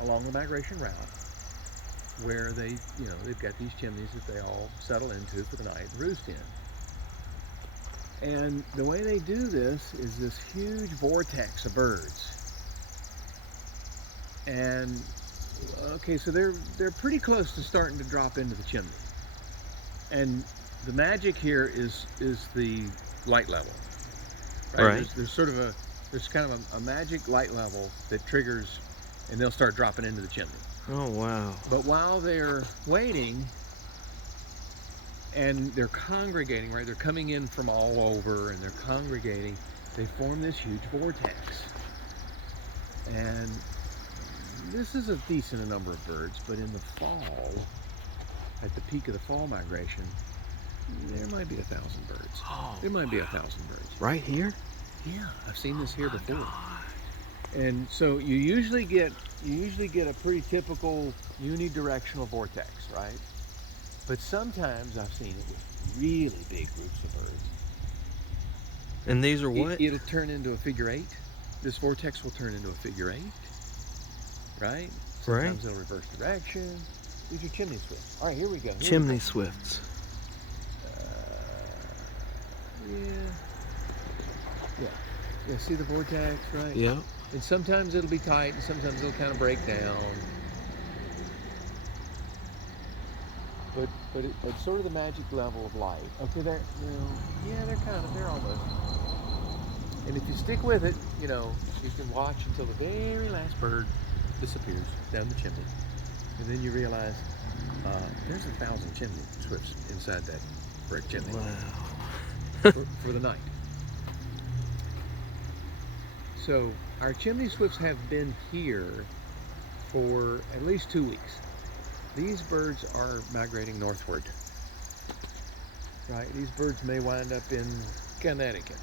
along the migration route where they've got these chimneys that they all settle into for the night and roost in. And the way they do this is this huge vortex of birds. And okay, so they're pretty close to starting to drop into the chimney. And the magic here is the light level, right? Right. There's kind of a magic light level that triggers, and they'll start dropping into the chimney. Oh, wow. But while they're waiting and they're congregating, right? They're coming in from all over and they're congregating. They form this huge vortex. And this is a decent number of birds, but in the fall, at the peak of the fall migration, there might be 1,000 birds. Oh, There might be 1,000 birds. right here? Yeah, I've seen this here before. God. And so you usually get a pretty typical unidirectional vortex, right? But sometimes I've seen it with really big groups of birds. And these are what? It'll turn into a figure eight. This vortex will turn into a figure eight, right? Sometimes it'll reverse direction. These are chimney swifts. All right, here we go. Chimney swifts. Yeah, see the vortex, right? Yep. And sometimes it'll be tight, and sometimes it'll kind of break down. But it's sort of the magic level of light. Okay, they're almost. And if you stick with it, you can watch until the very last bird disappears down the chimney, and then you realize there's 1,000 chimney swifts inside that brick chimney. Wow. for the night. So our chimney swifts have been here for at least 2 weeks. These birds are migrating northward. Right? These birds may wind up in Connecticut.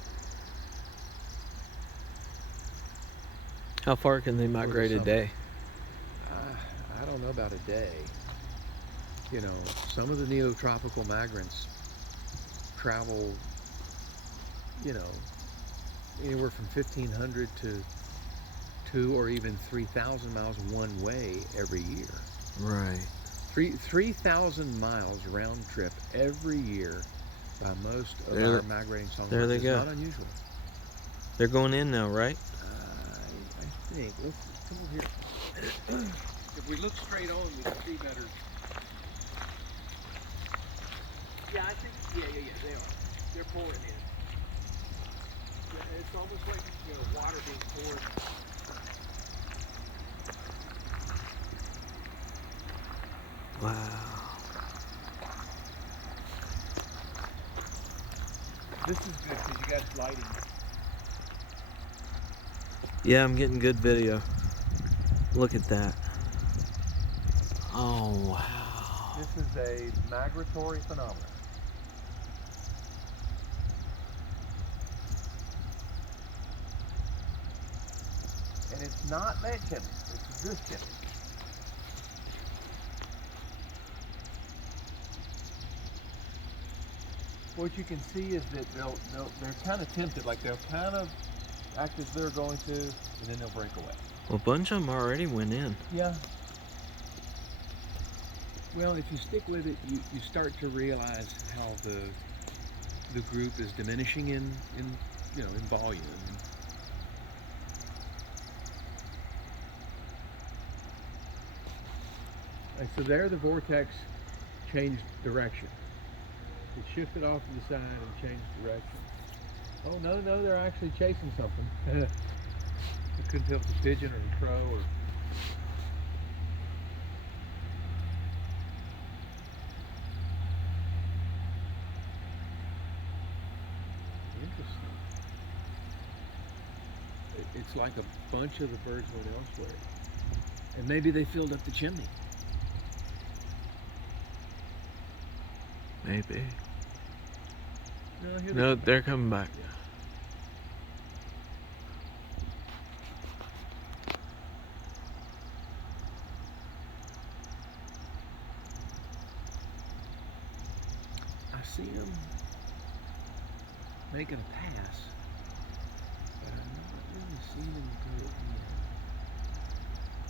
How far can they migrate a day? I don't know about a day. Some of the neotropical migrants travel, anywhere from 1,500 to 2 or even 3,000 miles one way every year. Right. 3,000 miles round trip every year by most of our migrating songbirds. There they go. It's not unusual. They're going in now, right? I think. Let's come over here. If we look straight on, we can see better. Yeah, I think. Yeah. They are. They're pouring in. It's almost like water being poured. Wow. This is good because you got lighting. Yeah, I'm getting good video. Look at that. Oh, wow. This is a migratory phenomenon. And it's not that chimney, it's this chimney. What you can see is that they're kind of tempted, like they'll kind of act as they're going to, and then they'll break away. Well, a bunch of them already went in. Yeah. Well, if you stick with it, you start to realize how the group is diminishing in volume. And so there, the vortex changed direction. It shifted off to the side and changed direction. Oh no, they're actually chasing something. I couldn't tell if it's a pigeon or a crow or. Interesting. It's like a bunch of the birds went elsewhere. And maybe they filled up the chimney. Maybe. No, No, they're coming back. Yeah. I see them making a pass, but I'm not really seeing them go in.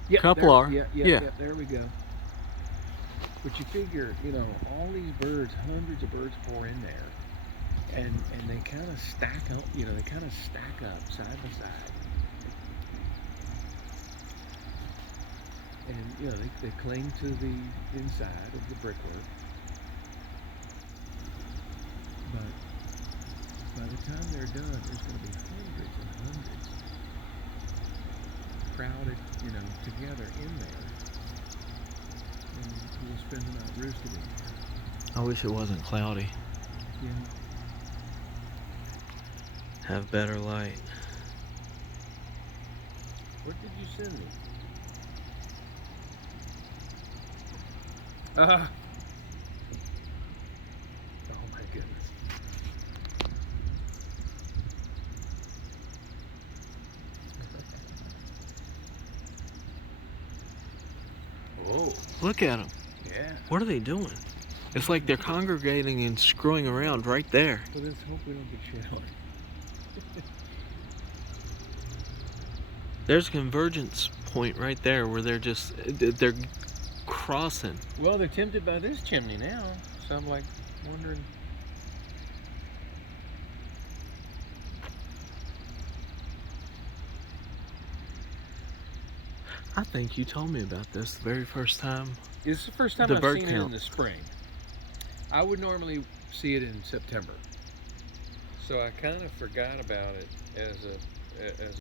Yeah, Couple there, are. yeah. There we go. But you figure, all these birds, hundreds of birds pour in there, and they kind of stack up. They kind of stack up side by side, and they cling to the inside of the brickwork. But by the time they're done, there's going to be hundreds and hundreds crowded, together in there, and we'll spend the night roosted in there. I wish it wasn't cloudy. Yeah. Have better light. What did you send me? Oh my goodness. Whoa. Look at them. Yeah. What are they doing? It's like they're congregating and screwing around right there. Well, let's hope we don't get shit on. There's a convergence point right there where they're crossing. Well, they're tempted by this chimney now, so I'm like wondering. I think you told me about this the very first time. It's the first time The I've bird seen it count. in the spring. I would normally see it in September, so I kind of forgot about it as